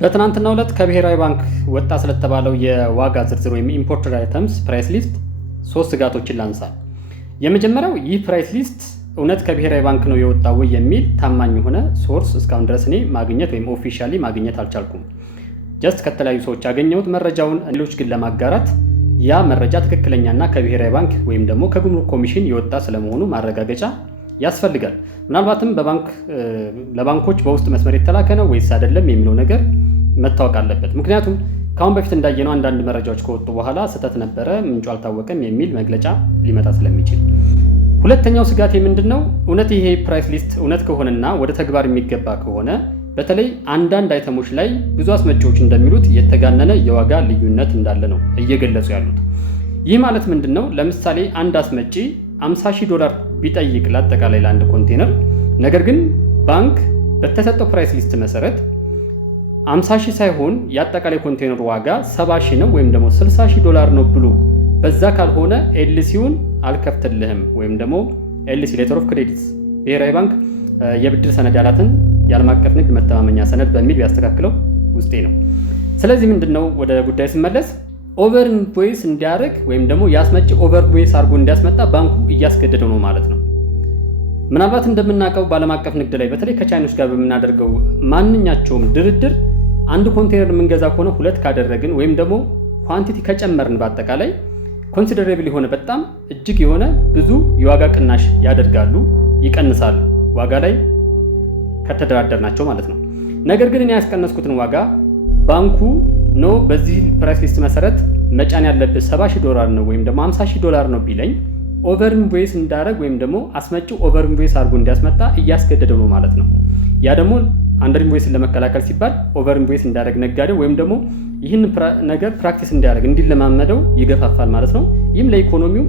በትናንትናው ዕለት ከብሔራዊ ባንክ ወጣ ስለተባለው የዋጋ ዝርዝር ወይም ኢምፖርትድ አይተምስ ፕራይስ ሊስት 3 ስጋቶችን ላንሳ። የመጀመሪያው ይህ ፕራይስ ሊስት እውነት ከብሔራዊ ባንክ ነው የወጣው ወይ የሚል ታማኝ የሆነ ሶርስ እስካሁን ድረስ እኔ ማግኘት ወይም ኦፊሻሊ ማግኘት አልቻልኩም። ጀስት ከተለያዩ ሰዎች ያገኘሁት መረጃውን ሌሎች ግን ለማጋራት ያ መረጃ ትክክለኛና ከብሔራዊ ባንክ ወይም ደግሞ ከጉምሩክ ኮሚሽን የወጣ ስለመሆኑ ማረጋገጫ ያስፈልጋል። ምናልባትም ለባንኮች በውስጥ መስመር የተላከ ነው ወይስ አይደለም የሚለው ነገር መታወቅ አለበት። ምክንያቱም ከአሁን በፊት እንዳየነው አንዳንድ መረጃዎች ከወጡ በኋላ ስህተት ነበረ፣ ምንጩ አልታወቀም የሚል መግለጫ ሊመጣ ስለሚችል። ሁለተኛው ስጋቴ ምንድነው? እውነት ይሄ ፕራይስ ሊስት እውነት ከሆነና ወደ ተግባር የሚገባ ከሆነ በተለይ አንዳንድ አይተሞች ላይ ብዙ አስመጪዎች እንደሚሉት የተጋነነ የዋጋ ልዩነት እንዳለ ነው እየገለጹ ያሉት። ይህ ማለት ምንድነው? ለምሳሌ አንድ አስመጪ $50,000 ቢጠይቅ ለአጠቃላይ ለአንድ ኮንቴነር፣ ነገር ግን ባንክ በተሰጠው ፕራይስ ሊስት መሰረት 50,000 ሳይሆን የአጠቃላይ ኮንቴነሩ ዋጋ 70,000 ነው ወይም ደግሞ $60,000 ነው ብሎ በዛ ካልሆነ ኤልሲውን አልከፍትልህም ወይም ደግሞ ኤልሲ ሌተር ኦፍ ክሬዲትስ ብሔራዊ ባንክ የብድር ሰነድ ያላትን የዓለም አቀፍ ንግድ መተማመኛ ሰነድ በሚል ቢያስተካክለው ውስጤ ነው። ስለዚህ ምንድነው ወደ ጉዳይ ስመለስ ኦቨር ኢንቮይስ እንዲያደርግ ወይም ደግሞ ያስመጪ ኦቨር ኢንቮይስ አድርጎ እንዲያስመጣ ባንኩ እያስገደደው ነው ማለት ነው። ምናልባት እንደምናውቀው በዓለም አቀፍ ንግድ ላይ በተለይ ከቻይኖች ጋር በምናደርገው ማንኛቸውም ድርድር አንድ ኮንቴነር የምንገዛ ከሆነ 2 ካደረግን ወይም ደግሞ ኳንቲቲ ከጨመርን በአጠቃላይ ኮንሲደሬብል የሆነ በጣም እጅግ የሆነ ብዙ የዋጋ ቅናሽ ያደርጋሉ፣ ይቀንሳሉ ዋጋ ላይ ከተደራደርናቸው ማለት ነው። ነገር ግን እኔ ያስቀነስኩትን ዋጋ ባንኩ ኖ በዚህ ፕራይስ ሊስት መሰረት መጫን ያለብህ $70,000 ነው ወይም ደግሞ $50,000 ነው ቢለኝ ኦቨር ኢንቮይስ እንዳደረግ ወይም ደግሞ አስመጪው ኦቨር ኢንቮይስ አድርጎ እንዲያስመጣ እያስገደደው ነው ማለት ነው። ያ ደግሞ አንደር ኢንቮይስን ለመከላከል ሲባል ኦቨር ኢንቮይስ እንዳደረግ ነጋዴው ወይም ደግሞ ይህን ነገር ፕራክቲስ እንዲያደርግ እንዲለማመደው ይገፋፋል ማለት ነው። ይህም ለኢኮኖሚው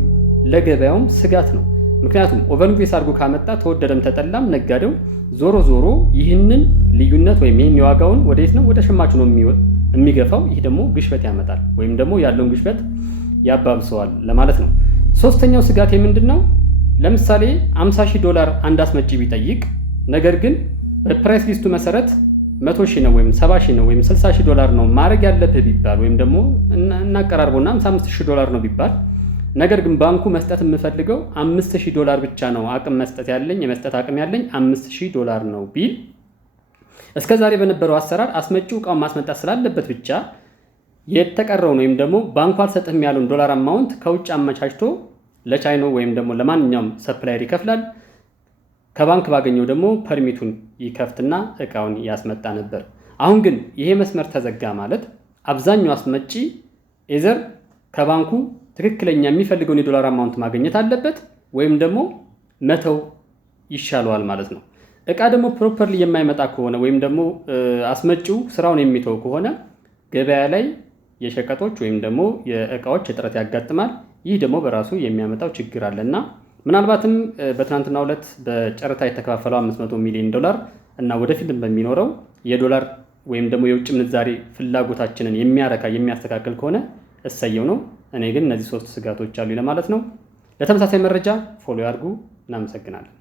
ለገበያውም ስጋት ነው። ምክንያቱም ኦቨር ኢንቮይስ አድርጎ ካመጣ ተወደደም ተጠላም ነጋዴው ዞሮ ዞሮ ይህንን ልዩነት ወይም ይህን የዋጋውን ወዴት ነው ወደ ሸማቹ ነው የሚገፋው። ይህ ደግሞ ግሽበት ያመጣል ወይም ደግሞ ያለውን ግሽበት ያባብሰዋል ለማለት ነው። ሶስተኛው ስጋት ምንድነው? ለምሳሌ $50,000 አንድ አስመጪ ቢጠይቅ ነገር ግን በፕራይስ ሊስቱ መሰረት 100,000 ነው ወይም 70,000 ነው ወይም $60,000 ነው ማድረግ ያለብህ ቢባል ወይም ደግሞ እናቀራርቦና $55,000 ነው ቢባል ነገር ግን ባንኩ መስጠት የምፈልገው $5,000 ብቻ ነው አቅም መስጠት ያለኝ የመስጠት አቅም ያለኝ $5,000 ነው ቢል እስከ ዛሬ በነበረው አሰራር አስመጪው ዕቃውን ማስመጣት ስላለበት ብቻ የተቀረውን ወይም ደግሞ ባንኩ አልሰጥህም ያለውን ዶላር አማውንት ከውጭ አመቻችቶ ለቻይኖ ወይም ደግሞ ለማንኛውም ሰፕላየር ይከፍላል። ከባንክ ባገኘው ደግሞ ፐርሚቱን ይከፍትና ዕቃውን ያስመጣ ነበር። አሁን ግን ይሄ መስመር ተዘጋ ማለት አብዛኛው አስመጪ ኤዘር ከባንኩ ትክክለኛ የሚፈልገውን የዶላር አማውንት ማግኘት አለበት ወይም ደግሞ መተው ይሻለዋል ማለት ነው። ዕቃ ደግሞ ፕሮፐርሊ የማይመጣ ከሆነ ወይም ደግሞ አስመጪው ስራውን የሚተው ከሆነ ገበያ ላይ የሸቀጦች ወይም ደግሞ የዕቃዎች እጥረት ያጋጥማል። ይህ ደግሞ በራሱ የሚያመጣው ችግር አለና ምናልባትም በትናንትናው ዕለት በጨረታ የተከፋፈለው $500 ሚሊዮን እና ወደፊትም በሚኖረው የዶላር ወይም ደግሞ የውጭ ምንዛሬ ፍላጎታችንን የሚያረካ የሚያስተካክል ከሆነ እሰየው ነው። እኔ ግን እነዚህ 3 ስጋቶች አሉ ለማለት ነው። ለተመሳሳይ መረጃ ፎሎ ያድርጉ። እናመሰግናለን።